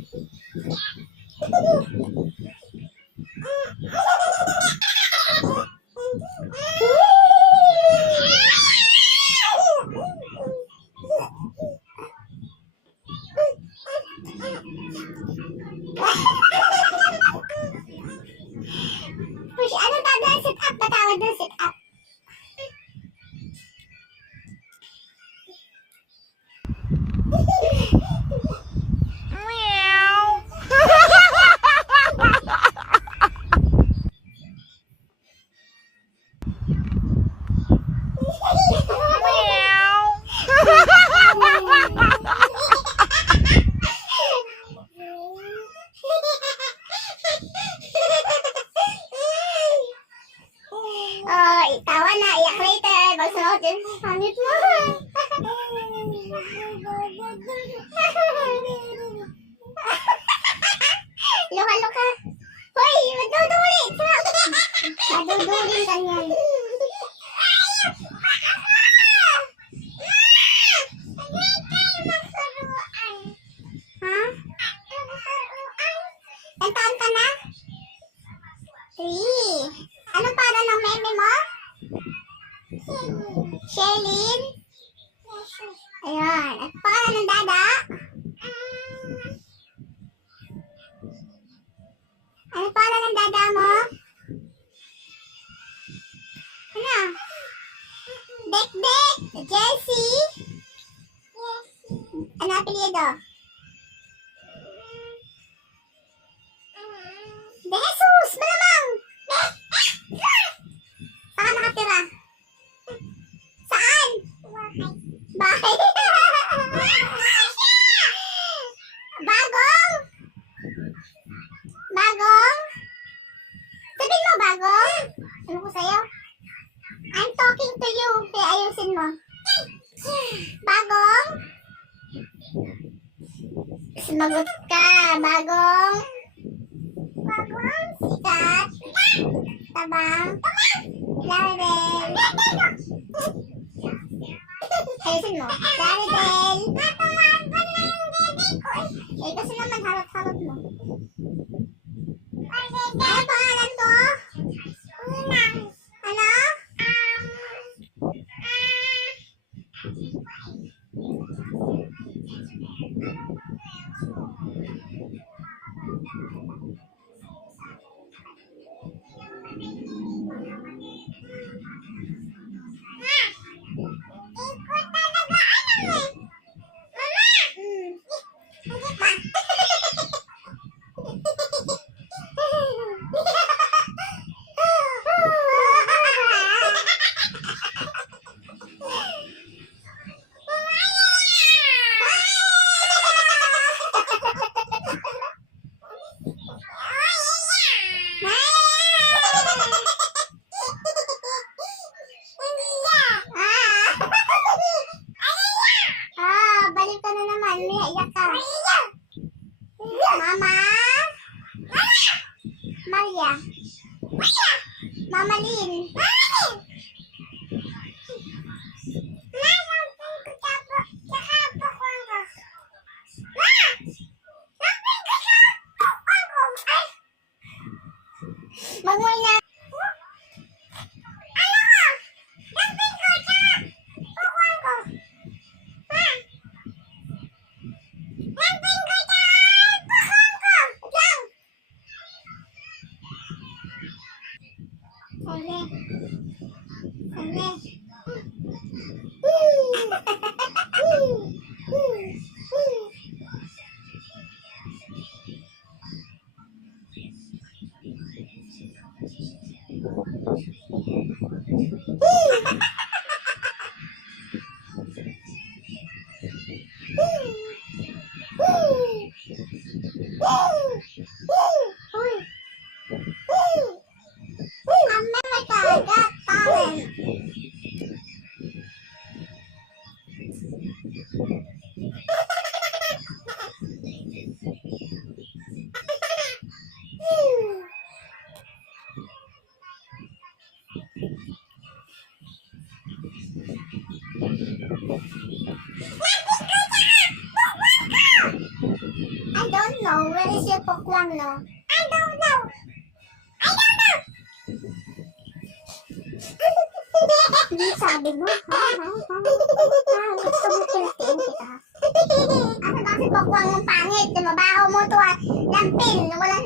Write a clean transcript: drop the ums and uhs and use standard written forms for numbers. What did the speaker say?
Push, ano tawag? Sit up ba tawag doon? Sit up. Oh, tawa na, iyak later. Magsunod din. Hanip mo. Luka-luka. Hoy, maduduli. Maduduli ka niyan. Ha? Ilang taon ka na? 3. Anong para ng meme mo? Shelin? Ayan. At pangalan ng dada? Ano pangalan ng dada mo? Ano? Bek-bek? Jessie? Ano apelyido? De Jesus! Malamang! Saan nakatira? Saan? Bahay. Bagong? Bagong? Sabihin mo bagong? Ano ko sa'yo? I'm talking to you. Kaya ayusin mo. Bagong? Sumagot ka. Bagong? Bagong? Sikat? Tabang? Laribel? Ayusin mo. Laribel? Eh, kasi naman harap-harap mo. Ano pangalan ko? Ano? Ikot talaga ano eh. Mama! Balik ka na naman. May iyak ka. Mama? Maria? Mama Lynn? Magmay na. Okay. is your pokwang, no? I don't know. I don't know. Sabi mo, gusto mo kiltiin kita. Ano kasi pokwang mong pangit, mabaho mo to, lampin, walang